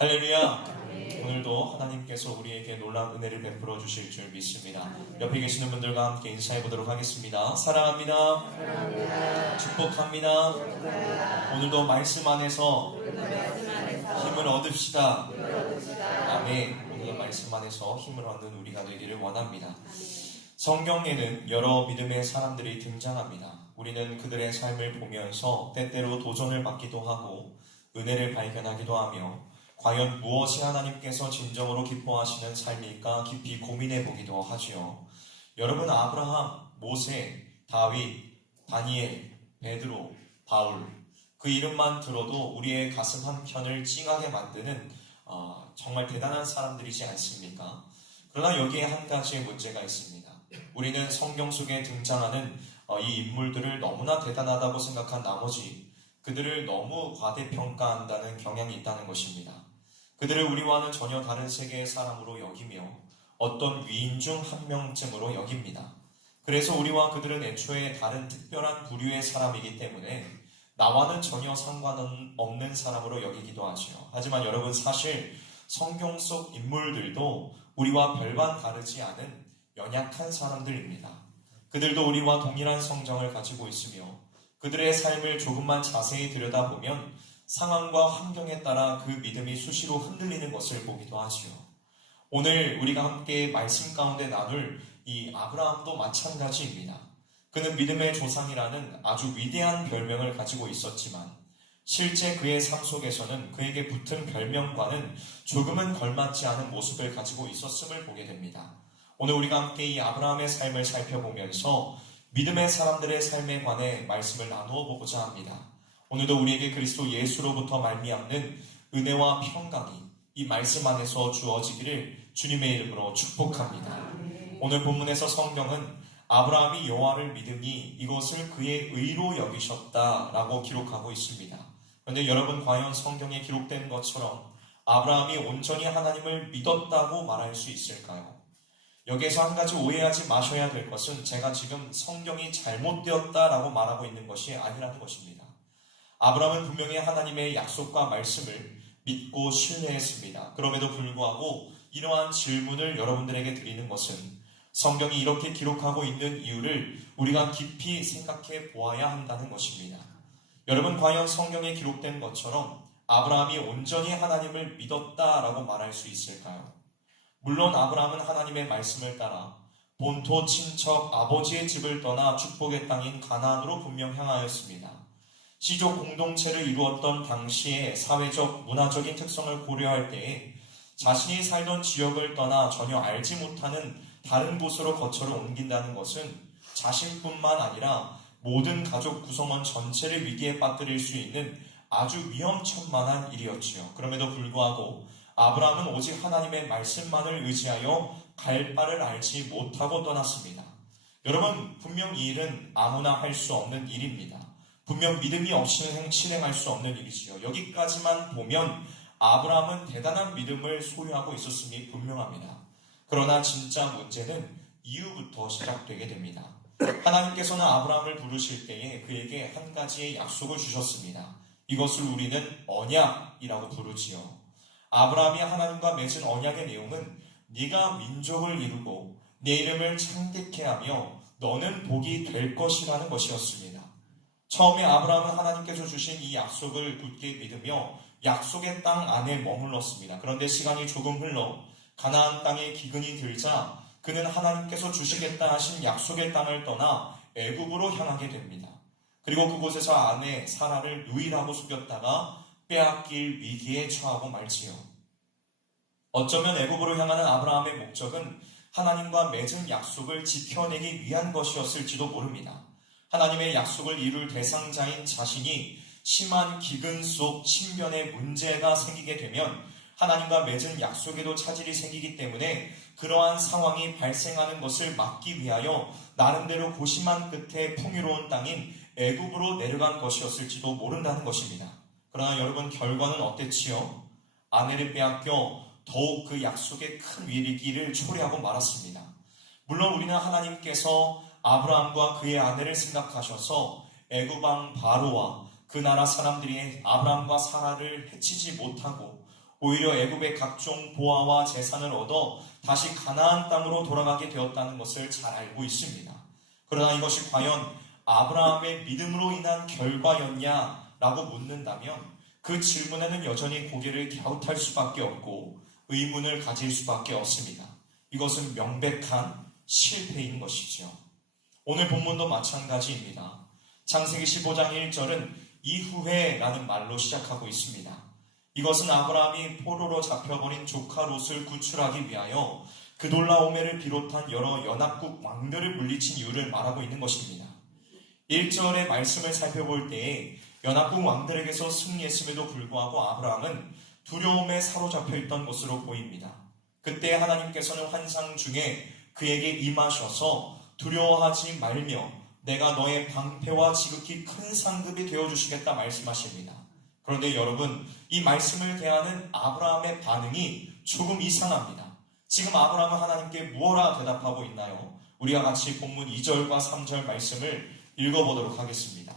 할렐루야. 오늘도 하나님께서 우리에게 놀라운 은혜를 베풀어 주실 줄 믿습니다. 옆에 계시는 분들과 함께 인사해 보도록 하겠습니다. 사랑합니다. 축복합니다. 오늘도 말씀 안에서 힘을 얻읍시다. 아멘. 오늘도 말씀 안에서 힘을 얻는 우리가 되기를 원합니다. 성경에는 여러 믿음의 사람들이 등장합니다. 우리는 그들의 삶을 보면서 때때로 도전을 받기도 하고 은혜를 발견하기도 하며 과연 무엇이 하나님께서 진정으로 기뻐하시는 삶일까 깊이 고민해 보기도 하지요. 여러분, 아브라함, 모세, 다윗, 다니엘, 베드로, 바울, 그 이름만 들어도 우리의 가슴 한켠을 찡하게 만드는 정말 대단한 사람들이지 않습니까? 그러나 여기에 한 가지의 문제가 있습니다. 우리는 성경 속에 등장하는 이 인물들을 너무나 대단하다고 생각한 나머지 그들을 너무 과대평가한다는 경향이 있다는 것입니다. 그들을 우리와는 전혀 다른 세계의 사람으로 여기며 어떤 위인 중 한 명쯤으로 여깁니다. 그래서 우리와 그들은 애초에 다른 특별한 부류의 사람이기 때문에 나와는 전혀 상관없는 사람으로 여기기도 하죠. 하지만 여러분, 사실 성경 속 인물들도 우리와 별반 다르지 않은 연약한 사람들입니다. 그들도 우리와 동일한 성정을 가지고 있으며 그들의 삶을 조금만 자세히 들여다보면 상황과 환경에 따라 그 믿음이 수시로 흔들리는 것을 보기도 하지요. 오늘 우리가 함께 말씀 가운데 나눌 이 아브라함도 마찬가지입니다. 그는 믿음의 조상이라는 아주 위대한 별명을 가지고 있었지만 실제 그의 삶 속에서는 그에게 붙은 별명과는 조금은 걸맞지 않은 모습을 가지고 있었음을 보게 됩니다. 오늘 우리가 함께 이 아브라함의 삶을 살펴보면서 믿음의 사람들의 삶에 관해 말씀을 나누어 보고자 합니다. 오늘도 우리에게 그리스도 예수로부터 말미암는 은혜와 평강이 이 말씀 안에서 주어지기를 주님의 이름으로 축복합니다. 오늘 본문에서 성경은 아브라함이 여호와를 믿으니 이것을 그의 의로 여기셨다라고 기록하고 있습니다. 그런데 여러분, 과연 성경에 기록된 것처럼 아브라함이 온전히 하나님을 믿었다고 말할 수 있을까요? 여기에서 한 가지 오해하지 마셔야 될 것은 제가 지금 성경이 잘못되었다라고 말하고 있는 것이 아니라는 것입니다. 아브라함은 분명히 하나님의 약속과 말씀을 믿고 신뢰했습니다. 그럼에도 불구하고 이러한 질문을 여러분들에게 드리는 것은 성경이 이렇게 기록하고 있는 이유를 우리가 깊이 생각해 보아야 한다는 것입니다. 여러분, 과연 성경에 기록된 것처럼 아브라함이 온전히 하나님을 믿었다라고 말할 수 있을까요? 물론 아브라함은 하나님의 말씀을 따라 본토 친척 아버지의 집을 떠나 축복의 땅인 가나안으로 분명 향하였습니다. 시족 공동체를 이루었던 당시의 사회적, 문화적인 특성을 고려할 때에 자신이 살던 지역을 떠나 전혀 알지 못하는 다른 곳으로 거처를 옮긴다는 것은 자신뿐만 아니라 모든 가족 구성원 전체를 위기에 빠뜨릴 수 있는 아주 위험천만한 일이었지요. 그럼에도 불구하고 아브라함은 오직 하나님의 말씀만을 의지하여 갈 바를 알지 못하고 떠났습니다. 여러분, 분명 이 일은 아무나 할 수 없는 일입니다. 분명 믿음이 없이는 실행할 수 없는 일이지요. 여기까지만 보면 아브라함은 대단한 믿음을 소유하고 있었음이 분명합니다. 그러나 진짜 문제는 이후부터 시작되게 됩니다. 하나님께서는 아브라함을 부르실 때에 그에게 한 가지의 약속을 주셨습니다. 이것을 우리는 언약이라고 부르지요. 아브라함이 하나님과 맺은 언약의 내용은 네가 민족을 이루고 내 이름을 창대케 하며 너는 복이 될 것이라는 것이었습니다. 처음에 아브라함은 하나님께서 주신 이 약속을 굳게 믿으며 약속의 땅 안에 머물렀습니다. 그런데 시간이 조금 흘러 가나안 땅에 기근이 들자 그는 하나님께서 주시겠다 하신 약속의 땅을 떠나 애굽으로 향하게 됩니다. 그리고 그곳에서 아내 사라를 누이라고 속였다가 빼앗길 위기에 처하고 말지요. 어쩌면 애굽으로 향하는 아브라함의 목적은 하나님과 맺은 약속을 지켜내기 위한 것이었을지도 모릅니다. 하나님의 약속을 이룰 대상자인 자신이 심한 기근 속 신변에 문제가 생기게 되면 하나님과 맺은 약속에도 차질이 생기기 때문에 그러한 상황이 발생하는 것을 막기 위하여 나름대로 고심한 끝에 풍요로운 땅인 애굽으로 내려간 것이었을지도 모른다는 것입니다. 그러나 여러분, 결과는 어땠지요? 아내를 빼앗겨 더욱 그 약속의 큰 위기를 초래하고 말았습니다. 물론 우리는 하나님께서 아브라함과 그의 아내를 생각하셔서 애굽 왕 바로와 그 나라 사람들이 아브라함과 사라를 해치지 못하고 오히려 애굽의 각종 보화와 재산을 얻어 다시 가나안 땅으로 돌아가게 되었다는 것을 잘 알고 있습니다. 그러나 이것이 과연 아브라함의 믿음으로 인한 결과였냐라고 묻는다면 그 질문에는 여전히 고개를 갸웃할 수밖에 없고 의문을 가질 수밖에 없습니다. 이것은 명백한 실패인 것이죠. 오늘 본문도 마찬가지입니다. 창세기 15장 1절은 이후에 라는 말로 시작하고 있습니다. 이것은 아브라함이 포로로 잡혀버린 조카 롯을 구출하기 위하여 그돌라오메를 비롯한 여러 연합국 왕들을 물리친 이유를 말하고 있는 것입니다. 1절의 말씀을 살펴볼 때에 연합국 왕들에게서 승리했음에도 불구하고 아브라함은 두려움에 사로잡혀 있던 것으로 보입니다. 그때 하나님께서는 환상 중에 그에게 임하셔서 두려워하지 말며 내가 너의 방패와 지극히 큰 상급이 되어주시겠다 말씀하십니다. 그런데 여러분, 이 말씀을 대하는 아브라함의 반응이 조금 이상합니다. 지금 아브라함은 하나님께 무엇라 대답하고 있나요? 우리가 같이 본문 2절과 3절 말씀을 읽어보도록 하겠습니다.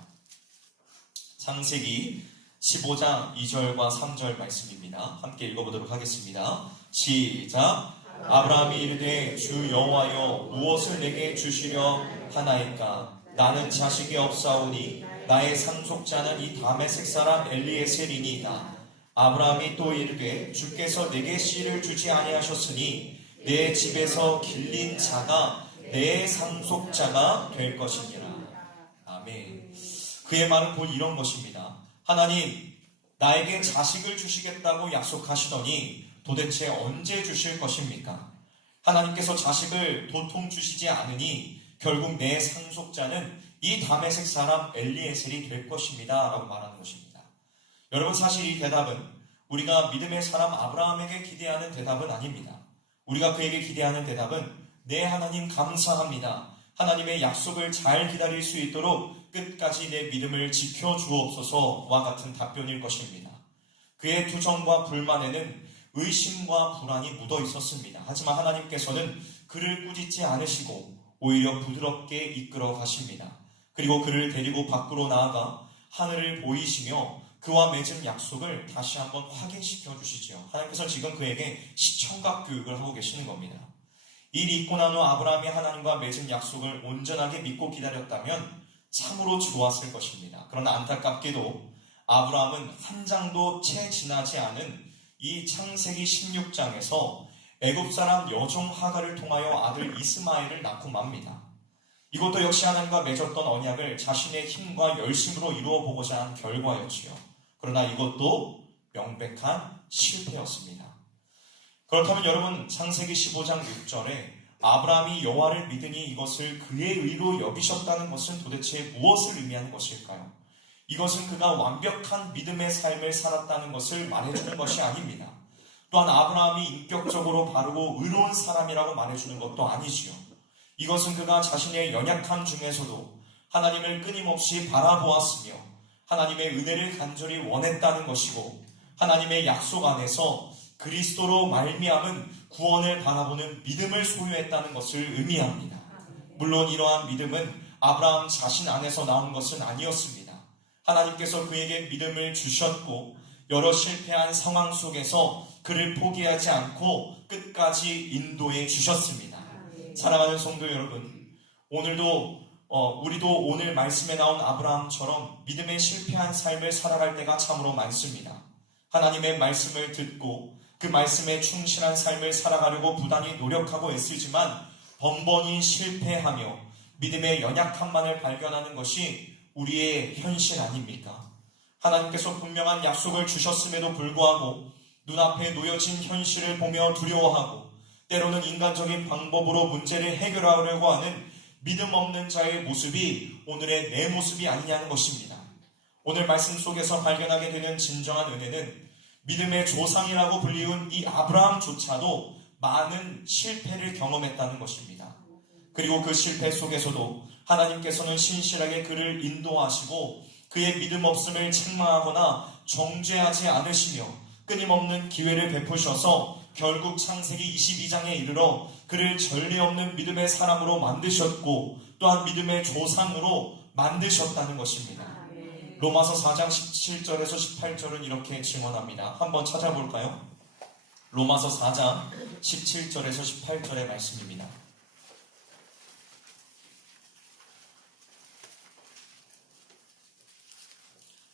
창세기 15장 2절과 3절 말씀입니다. 함께 읽어보도록 하겠습니다. 시작. 아브라함이 이르되 주 여호와여 무엇을 내게 주시려 하나이까? 나는 자식이 없사오니 나의 상속자는 이 다메섹 사람 엘리에셀이니이다. 아브라함이 또 이르되 주께서 내게 씨를 주지 아니하셨으니 내 집에서 길린 자가 내 상속자가 될 것이니라. 아멘. 그의 말은 곧 이런 것입니다. 하나님, 나에게 자식을 주시겠다고 약속하시더니 도대체 언제 주실 것입니까? 하나님께서 자식을 도통 주시지 않으니 결국 내 상속자는 이 다메섹 사람 엘리에셀이 될 것입니다 라고 말하는 것입니다. 여러분, 사실 이 대답은 우리가 믿음의 사람 아브라함에게 기대하는 대답은 아닙니다. 우리가 그에게 기대하는 대답은 네 하나님 감사합니다. 하나님의 약속을 잘 기다릴 수 있도록 끝까지 내 믿음을 지켜주옵소서와 같은 답변일 것입니다. 그의 투정과 불만에는 의심과 불안이 묻어 있었습니다. 하지만 하나님께서는 그를 꾸짖지 않으시고 오히려 부드럽게 이끌어 가십니다. 그리고 그를 데리고 밖으로 나아가 하늘을 보이시며 그와 맺은 약속을 다시 한번 확인시켜 주시죠. 하나님께서 지금 그에게 시청각 교육을 하고 계시는 겁니다. 일이 있고 난 후 아브라함이 하나님과 맺은 약속을 온전하게 믿고 기다렸다면 참으로 좋았을 것입니다. 그러나 안타깝게도 아브라함은 한 장도 채 지나지 않은 이 창세기 16장에서 애굽 사람 여종 하갈을 통하여 아들 이스마엘을 낳고 맙니다. 이것도 역시 하나님과 맺었던 언약을 자신의 힘과 열심으로 이루어 보고자 한 결과였지요. 그러나 이것도 명백한 실패였습니다. 그렇다면 여러분, 창세기 15장 6절에 아브라함이 여호와를 믿으니 이것을 그의 의로 여기셨다는 것은 도대체 무엇을 의미하는 것일까요? 이것은 그가 완벽한 믿음의 삶을 살았다는 것을 말해주는 것이 아닙니다. 또한 아브라함이 인격적으로 바르고 의로운 사람이라고 말해주는 것도 아니지요. 이것은 그가 자신의 연약함 중에서도 하나님을 끊임없이 바라보았으며 하나님의 은혜를 간절히 원했다는 것이고 하나님의 약속 안에서 그리스도로 말미암은 구원을 바라보는 믿음을 소유했다는 것을 의미합니다. 물론 이러한 믿음은 아브라함 자신 안에서 나온 것은 아니었습니다. 하나님께서 그에게 믿음을 주셨고 여러 실패한 상황 속에서 그를 포기하지 않고 끝까지 인도해 주셨습니다. 사랑하는 성도 여러분, 우리도 오늘 말씀에 나온 아브라함처럼 믿음에 실패한 삶을 살아갈 때가 참으로 많습니다. 하나님의 말씀을 듣고 그 말씀에 충실한 삶을 살아가려고 부단히 노력하고 애쓰지만 번번이 실패하며 믿음의 연약함만을 발견하는 것이 우리의 현실 아닙니까? 하나님께서 분명한 약속을 주셨음에도 불구하고 눈앞에 놓여진 현실을 보며 두려워하고 때로는 인간적인 방법으로 문제를 해결하려고 하는 믿음 없는 자의 모습이 오늘의 내 모습이 아니냐는 것입니다. 오늘 말씀 속에서 발견하게 되는 진정한 은혜는 믿음의 조상이라고 불리운 이 아브라함조차도 많은 실패를 경험했다는 것입니다. 그리고 그 실패 속에서도 하나님께서는 신실하게 그를 인도하시고 그의 믿음 없음을 책망하거나 정죄하지 않으시며 끊임없는 기회를 베푸셔서 결국 창세기 22장에 이르러 그를 전례 없는 믿음의 사람으로 만드셨고 또한 믿음의 조상으로 만드셨다는 것입니다. 로마서 4장 17절에서 18절은 이렇게 증언합니다. 한번 찾아볼까요? 로마서 4장 17절에서 18절의 말씀입니다.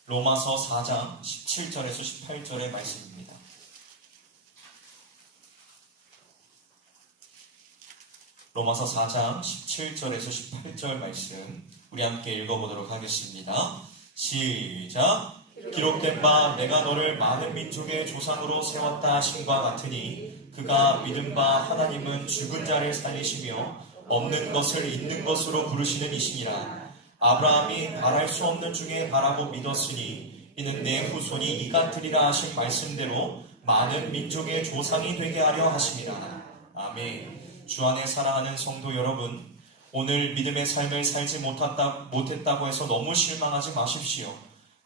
로마서 4장 17절에서 18절의 말씀입니다. 로마서 4장 17절에서 18절 말씀 우리 함께 읽어보도록 하겠습니다. 시작! 기록된 바 내가 너를 많은 민족의 조상으로 세웠다 하심과 같으니 그가 믿은 바 하나님은 죽은 자를 살리시며 없는 것을 있는 것으로 부르시는 이시니라. 아브라함이 바랄 수 없는 중에 바라고 믿었으니 이는 내 후손이 이같으리라 하신 말씀대로 많은 민족의 조상이 되게 하려 하심이라. 아멘. 주 안에 사랑하는 성도 여러분, 오늘 믿음의 삶을 살지 못했다고 해서 너무 실망하지 마십시오.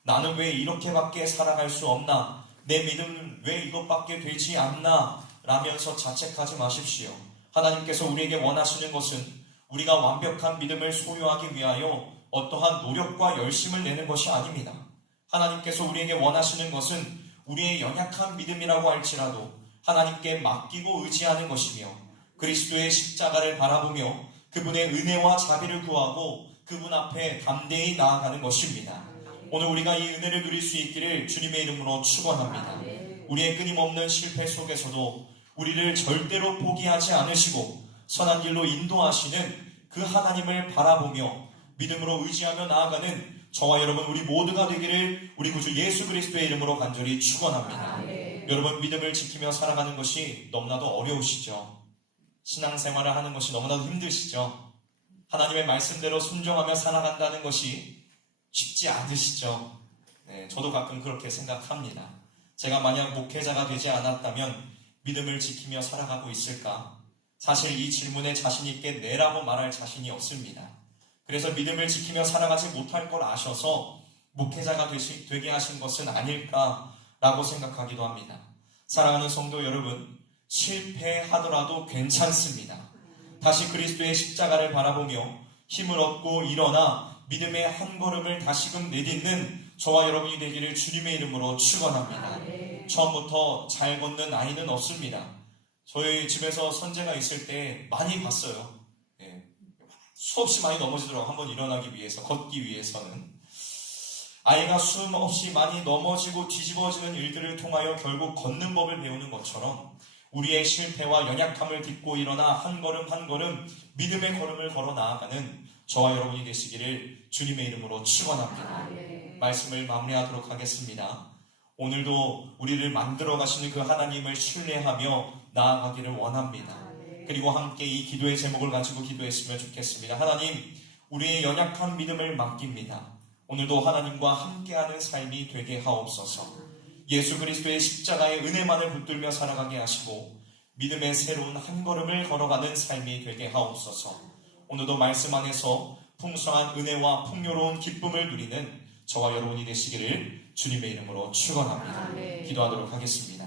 나는 왜 이렇게밖에 살아갈 수 없나? 내 믿음은 왜 이것밖에 되지 않나? 라면서 자책하지 마십시오. 하나님께서 우리에게 원하시는 것은 우리가 완벽한 믿음을 소유하기 위하여 어떠한 노력과 열심을 내는 것이 아닙니다. 하나님께서 우리에게 원하시는 것은 우리의 연약한 믿음이라고 할지라도 하나님께 맡기고 의지하는 것이며 그리스도의 십자가를 바라보며 그분의 은혜와 자비를 구하고 그분 앞에 담대히 나아가는 것입니다. 오늘 우리가 이 은혜를 누릴 수 있기를 주님의 이름으로 축원합니다. 우리의 끊임없는 실패 속에서도 우리를 절대로 포기하지 않으시고 선한 길로 인도하시는 그 하나님을 바라보며 믿음으로 의지하며 나아가는 저와 여러분 우리 모두가 되기를 우리 구주 예수 그리스도의 이름으로 간절히 축원합니다. 여러분 믿음을 지키며 살아가는 것이 너무나도 어려우시죠? 신앙생활을 하는 것이 너무나도 힘드시죠? 하나님의 말씀대로 순종하며 살아간다는 것이 쉽지 않으시죠? 네, 저도 가끔 그렇게 생각합니다. 제가 만약 목회자가 되지 않았다면 믿음을 지키며 살아가고 있을까? 사실 이 질문에 자신 있게 네라고 말할 자신이 없습니다. 그래서 믿음을 지키며 살아가지 못할 걸 아셔서 목회자가 되게 하신 것은 아닐까라고 생각하기도 합니다. 사랑하는 성도 여러분, 실패하더라도 괜찮습니다. 다시 그리스도의 십자가를 바라보며 힘을 얻고 일어나 믿음의 한 걸음을 다시금 내딛는 저와 여러분이 되기를 주님의 이름으로 축원합니다. 처음부터 잘 걷는 아이는 없습니다. 저희 집에서 선재가 있을 때 많이 봤어요. 수없이 많이 넘어지더라고요. 한번 일어나기 위해서, 걷기 위해서는. 아이가 수없이 많이 넘어지고 뒤집어지는 일들을 통하여 결국 걷는 법을 배우는 것처럼 우리의 실패와 연약함을 딛고 일어나 한 걸음 한 걸음 믿음의 걸음을 걸어 나아가는 저와 여러분이 되시기를 주님의 이름으로 축원합니다. 말씀을 마무리하도록 하겠습니다. 오늘도 우리를 만들어 가시는 그 하나님을 신뢰하며 나아가기를 원합니다. 그리고 함께 이 기도의 제목을 가지고 기도했으면 좋겠습니다. 하나님, 우리의 연약한 믿음을 맡깁니다. 오늘도 하나님과 함께하는 삶이 되게 하옵소서. 예수 그리스도의 십자가의 은혜만을 붙들며 살아가게 하시고 믿음의 새로운 한 걸음을 걸어가는 삶이 되게 하옵소서. 오늘도 말씀 안에서 풍성한 은혜와 풍요로운 기쁨을 누리는 저와 여러분이 되시기를 주님의 이름으로 축원합니다. 기도하도록 하겠습니다.